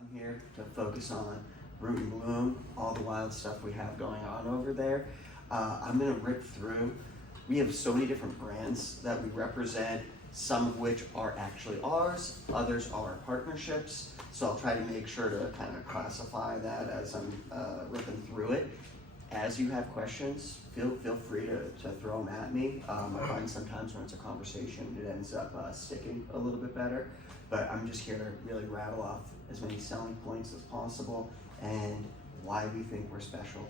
I'm here to focus on Root and Bloom, all the wild stuff we have going on over there. I'm gonna rip through. We have so many different brands that we represent, some of which are actually ours, others are partnerships. So I'll try to make sure to kind of classify that as I'm ripping through it. As you have questions, feel free to throw them at me. I find sometimes when it's a conversation, it ends up sticking a little bit better. But I'm just here to really rattle off as many selling points as possible and why we think we're special.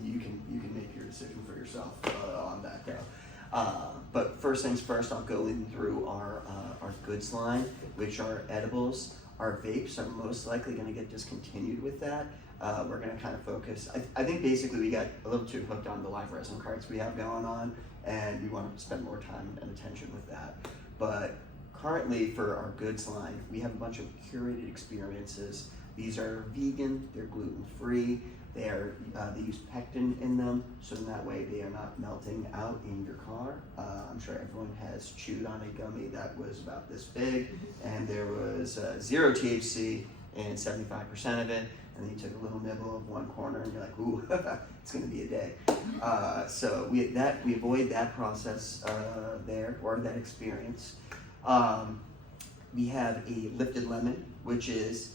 You can make your decision for yourself on that though. But first things first, I'll go in through our goods line, which are edibles. Our vapes are most likely going to get discontinued with that. We're going to kind of focus. I think basically we got a little too hooked on the live resin carts we have going on, and we want to spend more time and attention with that. But currently for our goods line, we have a bunch of curated experiences. These are vegan, they're gluten-free, they use pectin in them, so in that way they are not melting out in your car. I'm sure everyone has chewed on a gummy that was about this big, and there was 0 THC and 75% of it, and then you took a little nibble of one corner and you're like, ooh, it's gonna be a day. So we avoid that process there, or that experience. We have a lifted lemon, which is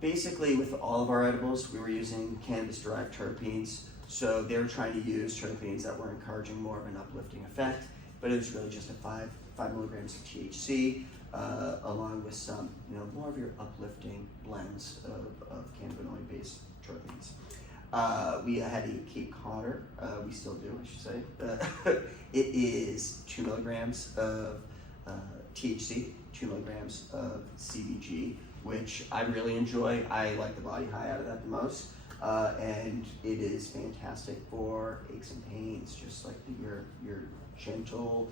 basically with all of our edibles, we were using cannabis-derived terpenes. So they were trying to use terpenes that were encouraging more of an uplifting effect, but it was really just a 5 milligrams of THC, along with some, more of your uplifting blends of cannabinoid-based terpenes. We had a Cape Codder, we still do, I should say. It is 2 milligrams of THC, 2 milligrams of CBG, which I really enjoy. I like the body high out of that the most. And it is fantastic for aches and pains, just like your gentle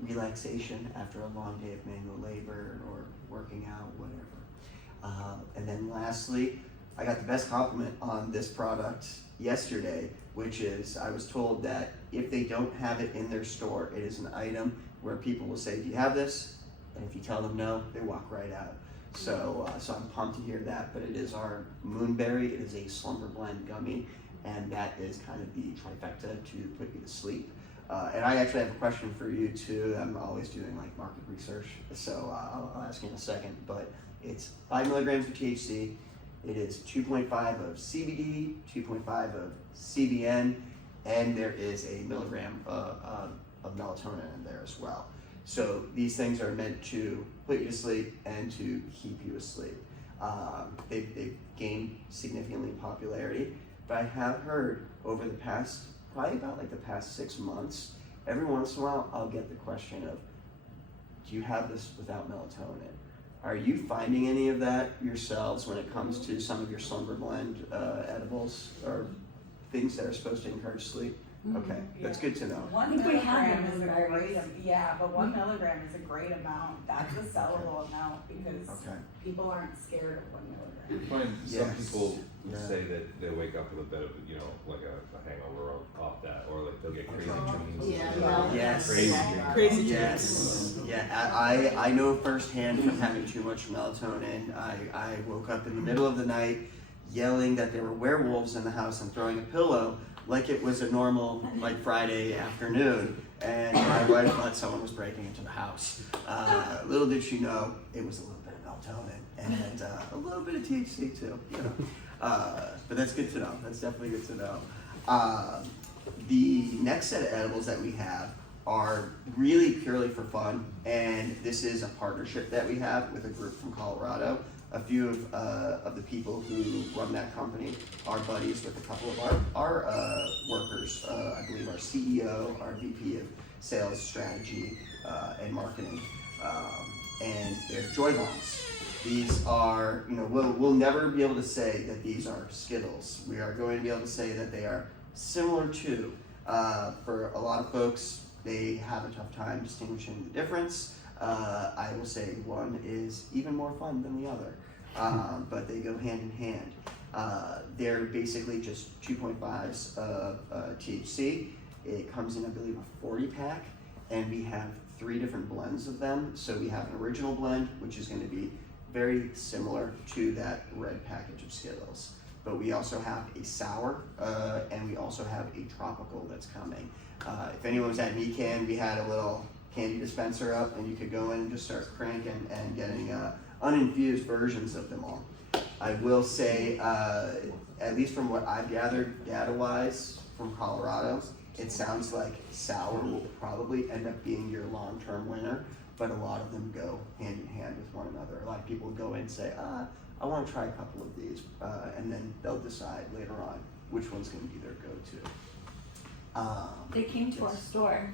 relaxation after a long day of manual labor or working out, whatever. And then lastly, I got the best compliment on this product yesterday, which is I was told that if they don't have it in their store, it is an item where people will say, do you have this? And if you tell them no, they walk right out. So I'm pumped to hear that, but it is our Moonberry. It is a slumber blend gummy, and that is kind of the trifecta to put you to sleep. And I actually have a question for you too. I'm always doing like market research, so I'll ask you in a second, but it's 5 milligrams of THC. It is 2.5 of CBD, 2.5 of CBN, and there is a milligram of melatonin in there as well. So these things are meant to put you to sleep and to keep you asleep. They've gained significantly in popularity, but I have heard over the past, probably about like the past 6 months, every once in a while I'll get the question of, do you have this without melatonin? Are you finding any of that yourselves when it comes to some of your slumber blend edibles or things that are supposed to encourage sleep? Okay, that's good to know. 1 milligram is a great, but 1 milligram is a great amount. That's a sellable amount because people aren't scared of 1 milligram. You find some people say that they wake up with a bit of, like a hangover off that, or like they'll get crazy dreams. Crazy. Yes. Yeah, I know firsthand from having too much melatonin. I woke up in the middle of the night yelling that there were werewolves in the house and throwing a pillow like it was a normal Friday afternoon, and my wife thought someone was breaking into the house. Little did she know it was a little bit of melatonin and a little bit of THC too. But that's good to know. That's definitely good to know. The next set of edibles that we have are really purely for fun, and this is a partnership that we have with a group from Colorado. A few of the people who run that company are buddies with a couple of our workers. I believe our CEO, our VP of Sales Strategy and Marketing, and they're Joy Bombs. These are, we'll never be able to say that these are Skittles. We are going to be able to say that they are similar to. For a lot of folks, they have a tough time distinguishing the difference. I will say one is even more fun than the other, but they go hand in hand. They're basically just 2.5s of THC. It comes in, I believe, a 40 pack, and we have 3 different blends of them. So we have an original blend, which is going to be very similar to that red package of Skittles. But we also have a sour, and we also have a tropical that's coming. If anyone was at NECAN, we had a little candy dispenser up, and you could go in and just start cranking and getting uninfused versions of them all. I will say, at least from what I've gathered data-wise from Colorado, it sounds like sour will probably end up being your long-term winner, but a lot of them go hand in hand with one another. A lot of people go in and say, I want to try a couple of these, and then they'll decide later on which one's going to be their go-to. They came to our store.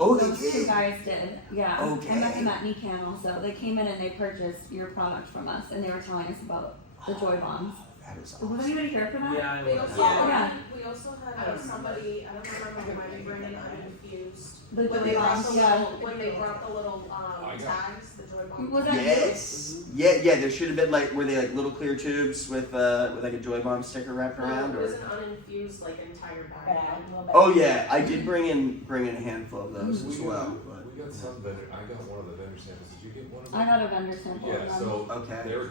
Oh, Those they two did? guys did, yeah. Okay. I met them at NECAN also. They came in and they purchased your product from us, and they were telling us about the Joy Bombs. That is Was awesome. anybody here for that? Yeah, I We was. also, Yeah. we also had somebody, I don't remember who might be bringing uninfused. The When Joy they brought Bombs, the yeah. little, when they brought the little, I got- tags, the joy bombs. Was that Yes. Yeah. There should have been were they like little clear tubes with like a Joy Bomb sticker wrapped around, No, or? it was an uninfused, like, entire bag. Bag, a little bit. Oh yeah, I did bring in a handful of those as well. But We got some vendor, I got one of the vendor samples, did you get one of them? I got a vendor sample of Yeah, them. so okay, they're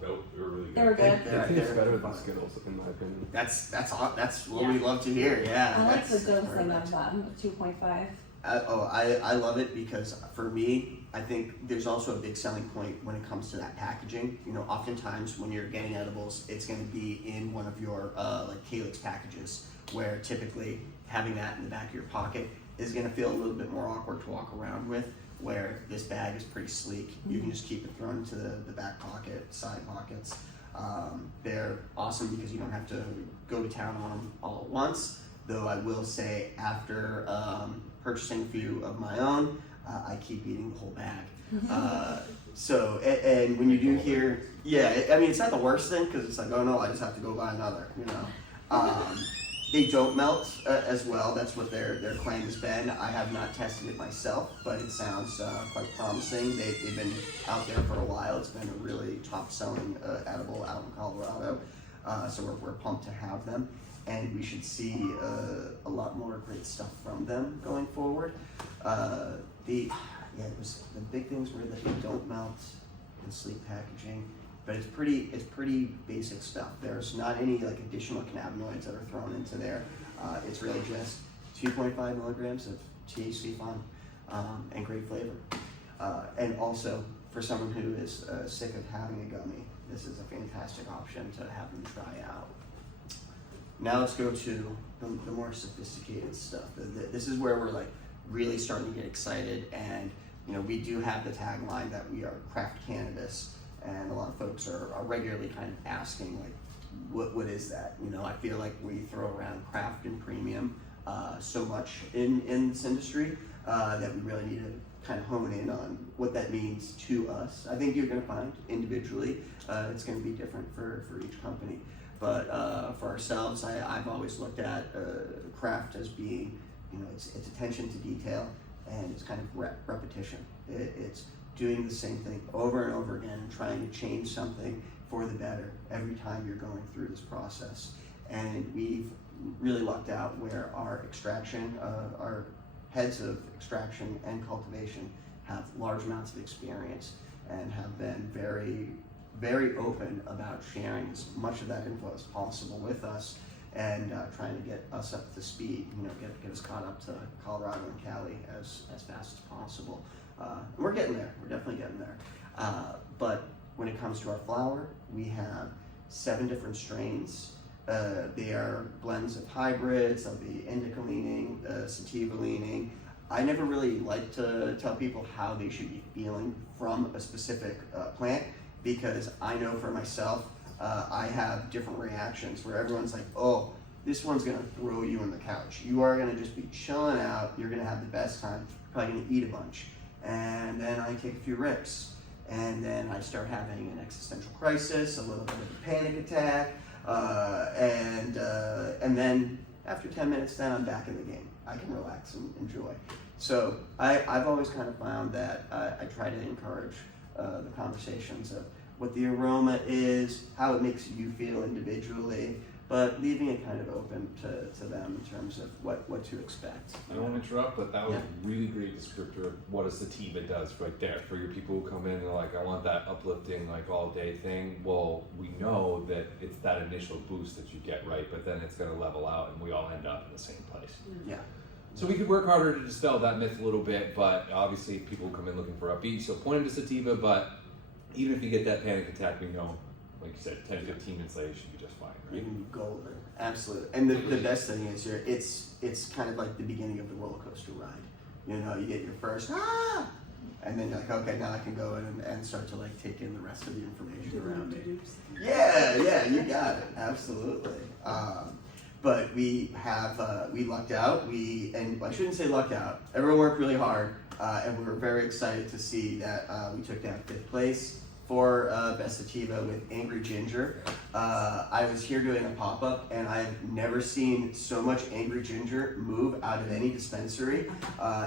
dope, they're really good. They were good. They're- I think it's they're better fun. than Skittles, in my opinion. That's what we love to hear. Yeah, I like the that's dosing perfect. of them, 2.5. I love it because for me, I think there's also a big selling point when it comes to that packaging. You know, oftentimes when you're getting edibles, it's going to be in one of your like Calyx packages, where typically having that in the back of your pocket is going to feel a little bit more awkward to walk around with. Where this bag is pretty sleek, you can just keep it thrown into the back pocket, side pockets. They're awesome because you don't have to go to town on them all at once. Though I will say, after purchasing a few of my own, I keep eating the whole bag. So, and when you do hear, I mean, it's not the worst thing because it's like, oh no, I just have to go buy another, you know. They don't melt as well. That's what their claim has been. I have not tested it myself, but it sounds quite promising. They've been out there for a while. It's been a really top-selling edible out in Colorado. So we're pumped to have them, and we should see a lot more great stuff from them going forward. The big things were that they don't melt in sleek packaging. But it's pretty basic stuff. There's not any like additional cannabinoids that are thrown into there. It's really just 2.5 milligrams of THC fun and great flavor. And also for someone who is sick of having a gummy, this is a fantastic option to have them try out. Now let's go to the more sophisticated stuff. This is where we're like really starting to get excited, and you know we do have the tagline that we are craft cannabis. And a lot of folks are regularly kind of asking, like, what is that? You know, I feel like we throw around craft and premium so much in this industry that we really need to kind of hone in on what that means to us. I think you're going to find individually it's going to be different for each company. But for ourselves, I've always looked at craft as being, you know, it's attention to detail and it's kind of repetition. It's doing the same thing over and over again and trying to change something for the better every time you're going through this process. And we've really lucked out where our extraction, our heads of extraction and cultivation have large amounts of experience and have been very, very open about sharing as much of that info as possible with us and trying to get us up to speed, you know, get us caught up to Colorado and Cali as fast as possible. We're getting there. We're definitely getting there. But when it comes to our flower, we have 7 different strains. They are blends of hybrids, of the indica leaning, the sativa leaning. I never really like to tell people how they should be feeling from a specific plant because I know for myself, I have different reactions where everyone's like, oh, this one's gonna throw you on the couch. You are gonna just be chilling out. You're gonna have the best time. You're probably gonna eat a bunch. And then I take a few rips, and then I start having an existential crisis, a little bit of a panic attack, and then after 10 minutes, then I'm back in the game. I can relax and enjoy. So I've always kind of found that I try to encourage the conversations of what the aroma is, how it makes you feel individually, but leaving it kind of open to them in terms of what to expect. I don't want to interrupt, but that was Yeah. a really great descriptor of what a sativa does right there. For your people who come in and they're like, I want that uplifting, like all day thing. Well, we know that it's that initial boost that you get, right? But then it's going to level out and we all end up in the same place. Yeah. So we could work harder to dispel that myth a little bit, but obviously people come in looking for upbeat. So point to sativa, but even if you get that panic attack, we know, like you said, 10, 15 minutes later, you should be just fine, You right? can go over. Absolutely. And the best thing is it's kind of like the beginning of the roller coaster ride. You know, you get your first and then you're like, okay, now I can go in and start to like take in the rest of the information around me. Yeah, you got it. Absolutely. But we lucked out. And I shouldn't say lucked out. Everyone worked really hard, and we were very excited to see that we took down 5th place for Best Sativa with Angry Ginger. I was here doing a pop-up, and I've never seen so much Angry Ginger move out of any dispensary.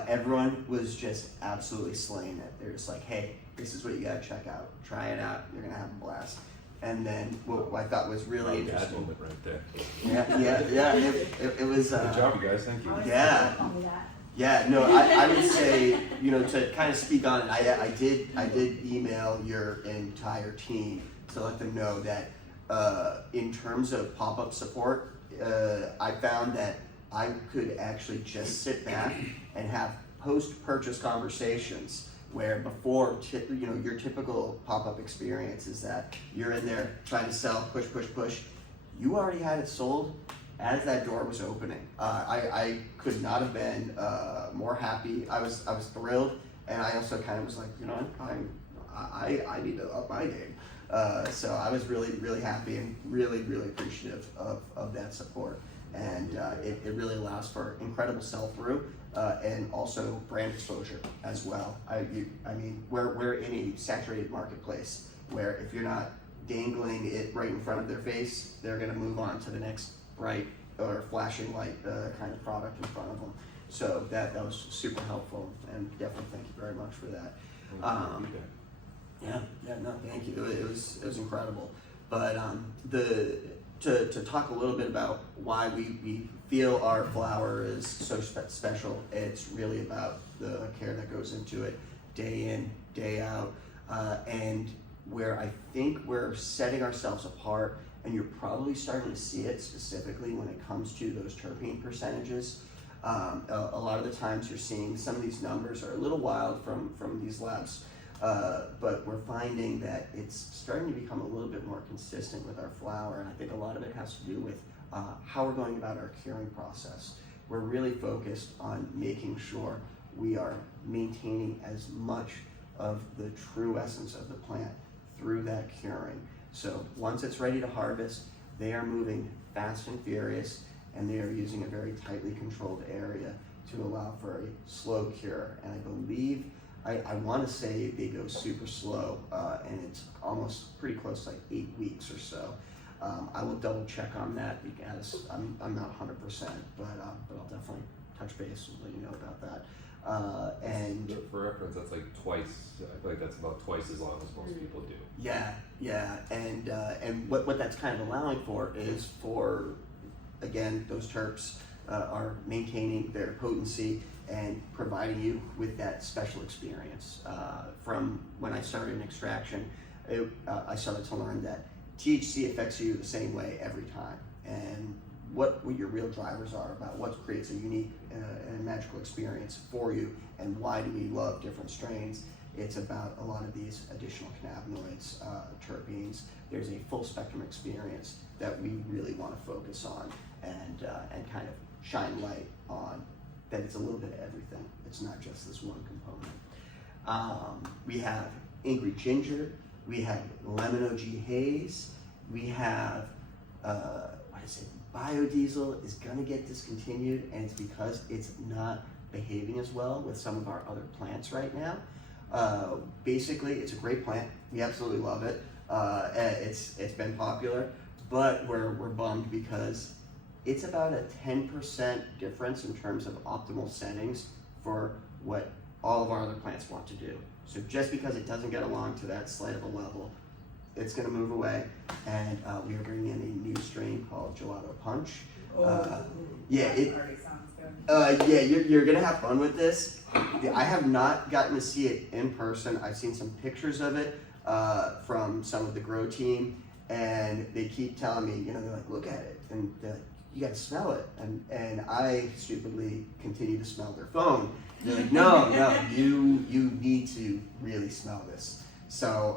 Everyone was just absolutely slaying it. They're just like, hey, this is what you gotta check out. Try it out. You're gonna have a blast. And then what I thought was really Dad interesting. moment right there. Yeah. It was. Good job, you guys. Thank you. Yeah. Call me that. Yeah, no, I would say, you know, to kind of speak on it, I did email your entire team to let them know that in terms of pop-up support, I found that I could actually just sit back and have post-purchase conversations where before, you know, your typical pop-up experience is that you're in there trying to sell, push. You already had it sold as that door was opening. I could not have been more happy. I was thrilled, and I also kind of was like, you know, I need to up my game. So I was really happy and really appreciative of that support, and it really allows for incredible sell-through and also brand exposure as well. I mean, we're in a saturated marketplace where if you're not dangling it right in front of their face, they're going to move on to the next bright or flashing light kind of product in front of them. So that was super helpful, and definitely thank you very much for that. No, thank you. It was incredible. But to talk a little bit about why we feel our flower is so special, it's really about the care that goes into it, day in, day out, and where I think we're setting ourselves apart. And you're probably starting to see it specifically when it comes to those terpene percentages. A lot of the times you're seeing some of these numbers are a little wild from these labs, but we're finding that it's starting to become a little bit more consistent with our flower, and I think a lot of it has to do with how we're going about our curing process. We're really focused on making sure we are maintaining as much of the true essence of the plant through that curing. So once it's ready to harvest, they are moving fast and furious, and they are using a very tightly controlled area to allow for a slow cure. And I believe, I want to say they go super slow, and it's almost pretty close to like 8 weeks or so. I will double check on that because I'm not 100%, but I'll definitely touch base and let you know about that. And for reference, that's like twice. I feel like that's about twice as long as most people do. Yeah, and what that's kind of allowing for is for, again, those terps are maintaining their potency and providing you with that special experience. From when I started in extraction, I started to learn that THC affects you the same way every time, and what your real drivers are about what creates a unique and magical experience for you, and why do we love different strains. It's about a lot of these additional cannabinoids, terpenes. There's a full spectrum experience that we really want to focus on and kind of shine light on, that it's a little bit of everything. It's not just this one component. We have Angry Ginger, we have Lemon OG Haze, we have, biodiesel is gonna get discontinued, and it's because it's not behaving as well with some of our other plants right now. Basically, it's a great plant. We absolutely love it. It's been popular, but we're bummed because it's about a 10% difference in terms of optimal settings for what all of our other plants want to do. So just because it doesn't get along to that slight of a level, it's gonna move away, and we are bringing in a new strain called Gelato Punch. Yeah, that it. already sounds good. Yeah, you're gonna have fun with this. I have not gotten to see it in person. I've seen some pictures of it from some of the grow team, and they keep telling me, they're like, look at it, and they're like, you gotta smell it, and I stupidly continue to smell their phone. They're like, no, you need to really smell this. So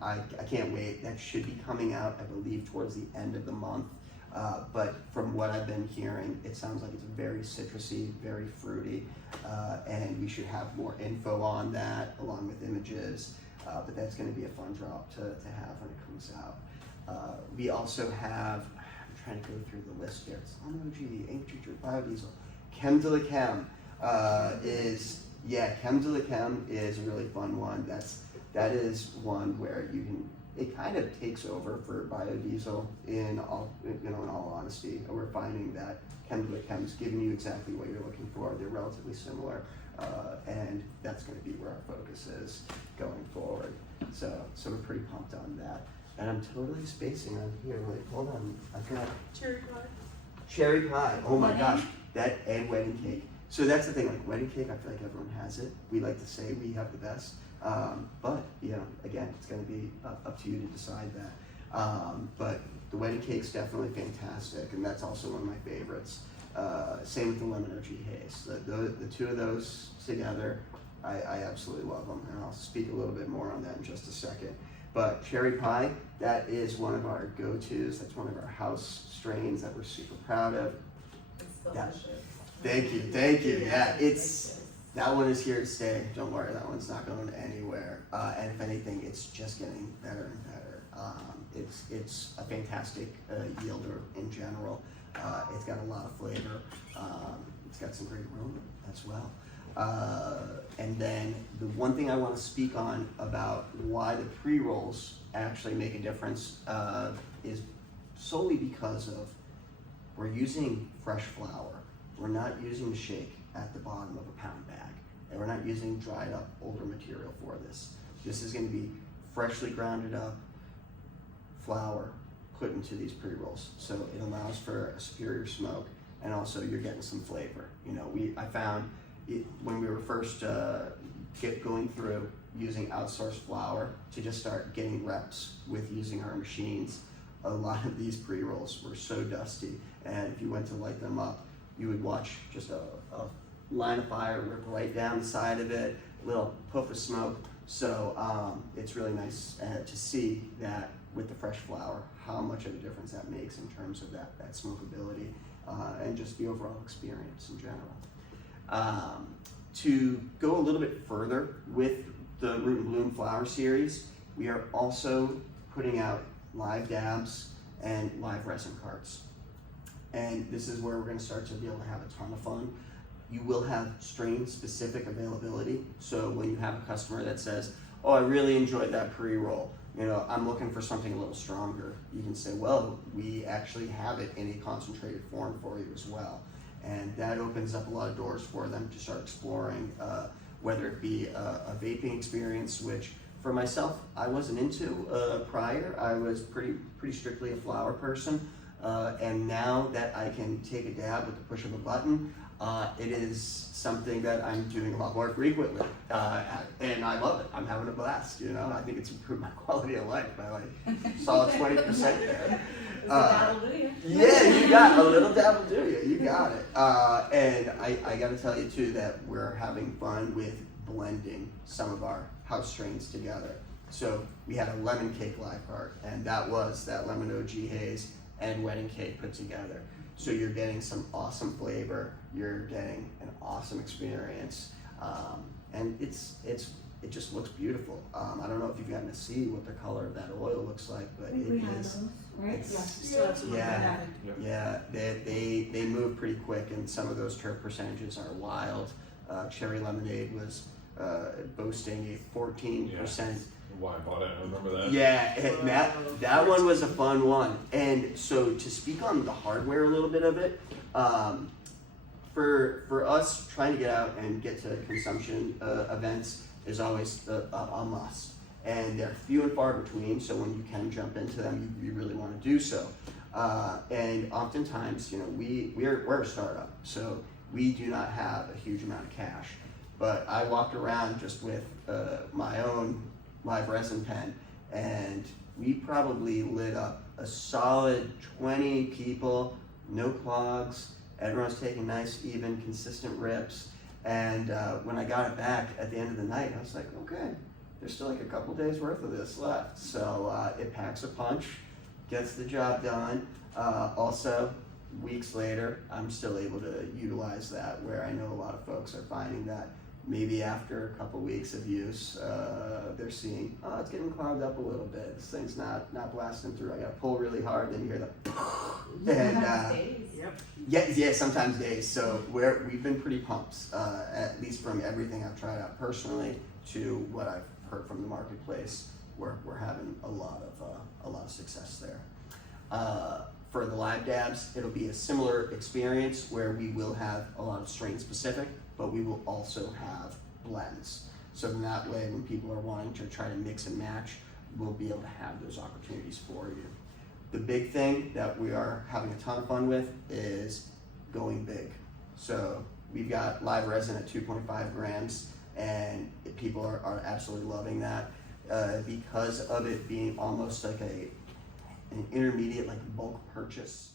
I can't wait. That should be coming out, I believe, towards the end of the month. But from what I've been hearing, it sounds like it's very citrusy, very fruity, and we should have more info on that along with images. But that's going to be a fun drop to have when it comes out. We also have, I'm trying to go through the list here. It's OG, ink biodiesel, Chem de la Chem Chem de la Chem is a really fun one. That is one where it kind of takes over for biodiesel in all honesty. We're finding that Chem de la Chem is giving you exactly what you're looking for. They're relatively similar, and that's going to be where our focus is going forward. So we're pretty pumped on that. And I'm totally spacing on here. Wait, hold on. I've got Cherry pie. cherry pie. Oh my Wedding? gosh, that and wedding cake. So that's the thing. Like wedding cake, I feel like everyone has it. We like to say we have the best. But again, it's going to be up to you to decide that. But the wedding cake's definitely fantastic, and that's also one of my favorites. Same with the lemon OG haze. The two of those together, I absolutely love them, and I'll speak a little bit more on that in just a second. But cherry pie, that is one of our go-tos. That's one of our house strains that we're super proud of. It's Yeah. delicious. Thank you. Yeah, that one is here to stay. Don't worry, that one's not going anywhere. And if anything, it's just getting better and better. It's a fantastic yielder in general. It's got a lot of flavor. It's got some great aroma as well. And then the one thing I want to speak on about why the pre-rolls actually make a difference is solely because of we're using fresh flour. We're not using the shake at the bottom of a pound bag, and we're not using dried up older material for this. This is going to be freshly grounded up flour put into these pre-rolls, so it allows for a superior smoke, and also you're getting some flavor. I found it, when we were first going through using outsourced flour to just start getting reps with using our machines, a lot of these pre-rolls were so dusty, and if you went to light them up, you would watch just a line of fire rip right down the side of it, little puff of smoke. So it's really nice to see that with the fresh flour, how much of a difference that makes in terms of that smokability and just the overall experience in general. To go a little bit further with the Root and Bloom flower series, we are also putting out live dabs and live resin carts. And this is where we're going to start to be able to have a ton of fun. You will have strain-specific availability. So when you have a customer that says, oh, I really enjoyed that pre-roll, I'm looking for something a little stronger, you can say, well, we actually have it in a concentrated form for you as well. And that opens up a lot of doors for them to start exploring, whether it be a vaping experience, which for myself, I wasn't into prior. I was pretty strictly a flower person. And now that I can take a dab with the push of a button, it is something that I'm doing a lot more frequently, and I love it. I'm having a blast. I think it's improved my quality of life by like solid 20% there. That'll do you. Yeah, you got a little dabble, do you? You got it. And I got to tell you too that we're having fun with blending some of our house strains together. So we had a lemon cake live cart, and that was that lemon OG haze and wedding cake put together. So you're getting some awesome flavor, you're getting an awesome experience, and it just looks beautiful. I don't know if you've gotten to see what the color of that oil looks like, but We it had is. those, right? Yeah, they move pretty quick, and some of those terp percentages are wild. Cherry lemonade was boasting a 14%. Why I bought it, I remember that. Yeah, and that one was a fun one. And so to speak on the hardware a little bit of it, for us trying to get out and get to consumption events is always a must. and they're few and far between, so when you can jump into them, you really want to do so. And oftentimes, you know, we're a startup, so we do not have a huge amount of cash. But I walked around just with my own live resin pen, and we probably lit up a solid 20 people, no clogs. Everyone's taking nice, even, consistent rips. And when I got it back at the end of the night, I was like, okay, there's still like a couple days worth of this left. So it packs a punch, gets the job done. Also, weeks later, I'm still able to utilize that, where I know a lot of folks are finding that maybe after a couple weeks of use, they're seeing, oh, it's getting clogged up a little bit. This thing's not blasting through. I gotta pull really hard, then you hear the and yeah, sometimes days. So we've been pretty pumped, at least from everything I've tried out personally to what I've heard from the marketplace. We're having a lot of success there. For the live dabs, it'll be a similar experience where we will have a lot of strain specific, but we will also have blends. So in that way, when people are wanting to try to mix and match, we'll be able to have those opportunities for you. The big thing that we are having a ton of fun with is going big. So we've got live resin at 2.5 grams, and people are absolutely loving that because of it being almost like an intermediate, like bulk purchase.